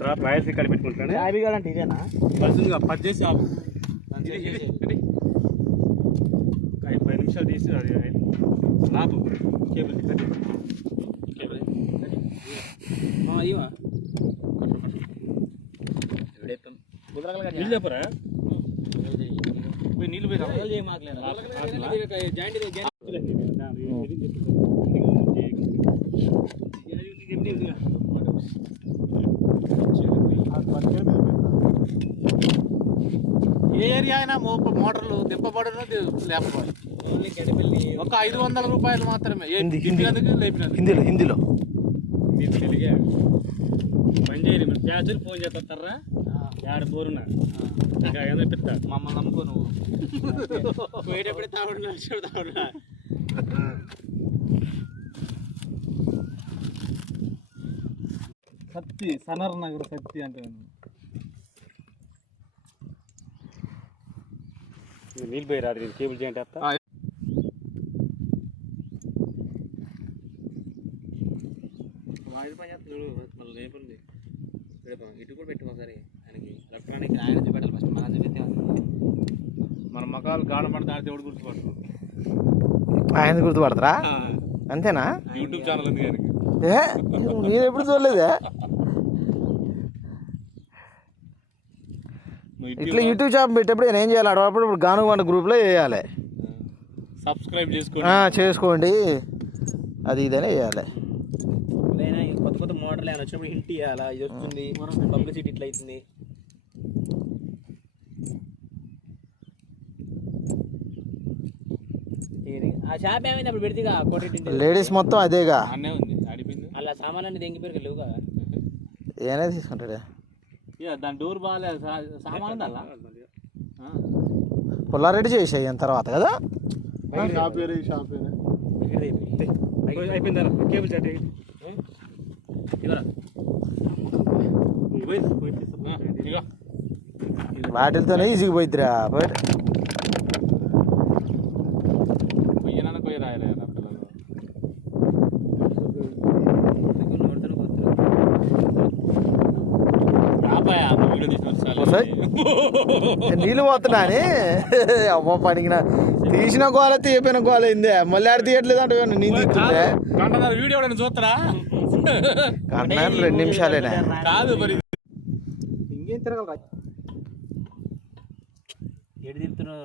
తర్వాత వైర్స్ ఇక్కడ పెట్టుకుంటాను. యాభై కావాలంటే ఇదేనా బస్సుగా 10 చేసి ఆపు. 10 నిమిషాలు తీసి అది ఆపు. కేబుల్ ఇవా నీళ్ళు చెప్పరా? నీళ్ళు పోయి ఏ ఏరియా అయినా మోటార్లు దింపబడను లేకపోవాలి. ఒక 500 రూపాయలు మాత్రమే. హిందీలో తెలుగే పని చేయరు. మీరు ప్యాచులు ఫోన్ చేస్తారా? 2 బోరున్నా ఇంకా ఏదో పెడతా. మమ్మల్ని నమ్ముకో నువ్వు. పోయేటప్పుడే తాగుడున్నా. సత్తి సనర్ నగర్ సత్తి అంటే నీళ్ళు పోయి రాదు. నేను కేబుల్ చేయండి అత్త. వాయిస్ పని చేస్తున్నాడు మళ్ళీ లేపండి. ఇటు కూడా పెట్టు ఒకసారి. ఆయనకి ఎలక్ట్రానిక్ ఆయన చూపెట్టాలి ఫస్ట్. మన చూపిస్తే మన మకాలు గాఢ పడితే ఆడితే ఎవడు గుర్తుపడతారు? ఆయన గుర్తుపడతారా? అంతేనా? యూట్యూబ్ ఛానల్ ఉంది ఆయనకి. నేను ఎప్పుడు చూడలేదే. ఇట్లా యూట్యూబ్ ఛానల్ పెట్టేప్పుడు ఏం చేయాలి? అడవప్పుడు గాను వంట గ్రూప్లో వేయాలి. సబ్స్క్రైబ్ చేసుకోండి అది ఇదనే వేయాలి. కొత్త కొత్త మోడల్ ఏమైనా వచ్చినప్పుడు హింట్ ఇవ్వాలా? ఇది వస్తుంది పబ్లిసిటీ ఇట్లా అవుతుంది. ఆ షాప్ ఏమైంది అప్పుడు పెడితేగా కోటి లేడీస్ మొత్తం అదేగా అలా సామాన్ అన్ని దెంగిపోయి లేవుగా. ఏనే తీసుకుంటాడే దాని డోర్ బాగాలేదు. సామాన్ అలా పుల్లారెడ్డి చేసేయి తర్వాత కదా. అయిపోయిందా కేబుల్ సెట్ వాటితోనే ఈజీగా పోయిద్దిరా. పోయి రాయలే నీళ్ళు పోతున్నా అని అమ్మ పనికిన తీసిన గోల తీయపోయిన గోల అయిందే. మళ్ళీ ఆడ తీయట్లేదు అంటే నేను తీస్తుంటే వీడియో చూస్తారా? 2 నిమిషాలేనా? కాదు మరి ఇంకేం తిరగలరా? ఏడు తిరుగుతున్నావు.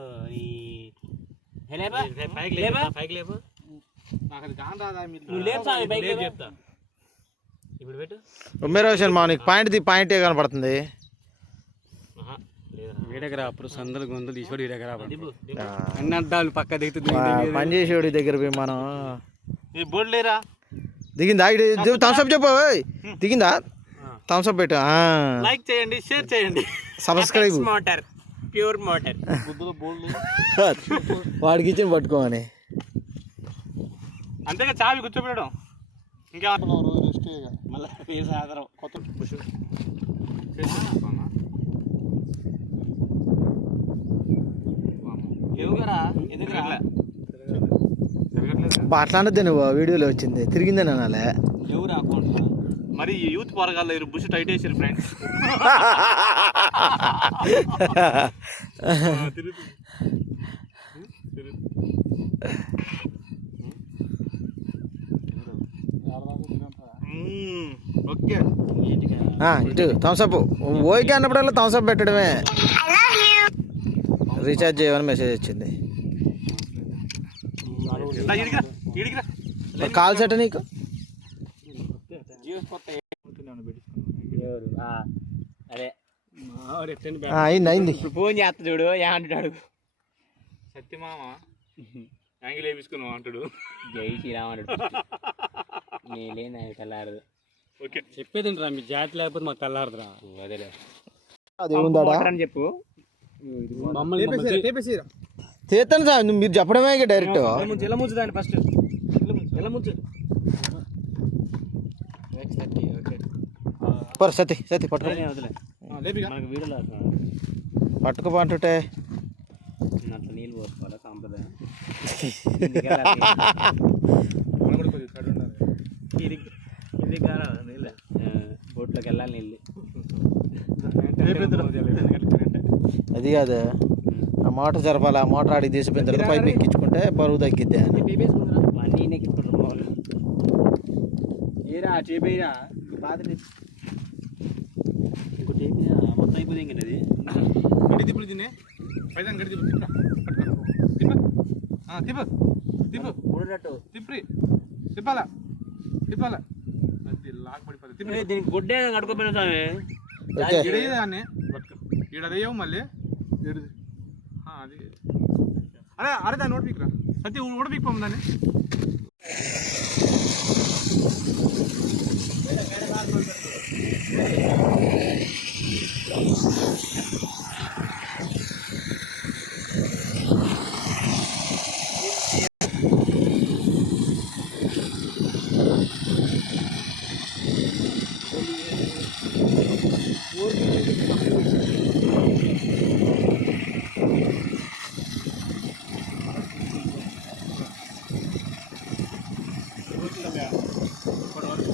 చెప్తా ఇప్పుడు పెట్టు. ఉమ్మేరోషన్ మా నీకు పాయింట్ కనపడుతుంది. వీడగర అప్పుడు సందలు గొంతులు తీసుకోడు. వీడగర అన్ని అడ్డాలు పక్క దిగుతుంది. పని చేసేవాడి దగ్గర పోయి మనం బోర్డు లేరా? దిగిందా? థమ్స్అప్ చెప్పు. దిగిందా? థమ్స్అప్ పెట్టు. లైక్ చేయండి, షేర్ చేయండి, సబ్స్క్రైబ్. Motor pure motor. వాడికి ఇచ్చి పట్టుకోమని అంతేగా చావి కూర్చోబెట్టడం. ఇంకా మళ్ళీ ఆధారం కొత్త అట్లాంటిదే నువ్వు వీడియోలో వచ్చింది తిరిగిందని అనాలే. ఎవరు అకౌంట్ మరి యూత్ పోరగాళ్ళు బుష్ టైట్ వేసారు ఫ్రెండ్స్. ఓకే ఇటు థమ్స్అప్ ఓకే అన్నప్పుడల్లా థమ్స్అప్ పెట్టడమే. రీఛార్జ్ చేయమని మెసేజ్ వచ్చింది. కాల్ సెట్ నీకు అదే అయింది. ఫోన్ చేస్తా చూడు ఏమంటాడు. సత్యమామ యాంగిల్ వేపించుకున్నావు అంటాడు. జై శ్రీరామ్ అంటాడు. నేనే తెల్లారదు. ఓకే చెప్పేది రా, మీ జాతి లేకపోతే మాకు తెల్లారదురా. అదేలే అని చెప్పు. చేస్తాను సార్, మీరు చెప్పడమే డైరెక్ట్. ఎలా ముంచుదాన్ని ఫస్ట్ ఎలా ముంచు. సతీ పట్టుకో పట్టుకోమంటుంటే అట్లా నీళ్ళు పోసుకోవాలా సాంప్రదాయం. ఇది కాదు బొట్లోకి వెళ్ళాలి నీళ్ళు. అది కాదు, ఆ మోటార్ జరపాలి. ఆ మోటార్ ఆడికి తీసిపోయిన తర్వాత పైపు ఎక్కించుకుంటే బరువు తగ్గిద్ది అని. అన్నీ ఎక్కించుకుంటారు వాళ్ళు. ఏరా చేపేరా బాధ ఇంకో చేపి మొత్తం అయిపోయింది. ఇంక అది గడి తిప్పులు తినే పైన గడి తిప్పు తిప్పు తిప్పు ఊడటట్టు తిప్పి తిప్పాలా తిప్పాలా లాక్ పడిపోతుంది తిప్పి దీనికి గుడ్డే కడుకోపోయిన స్వామి. ఓకే. దాన్ని ఈడ అదేయవు మళ్ళీ అది అరే అరే దాన్ని ఓడిపికరా సత్య ఓడిపికపోము దాన్ని. ఇప్పటి వరకు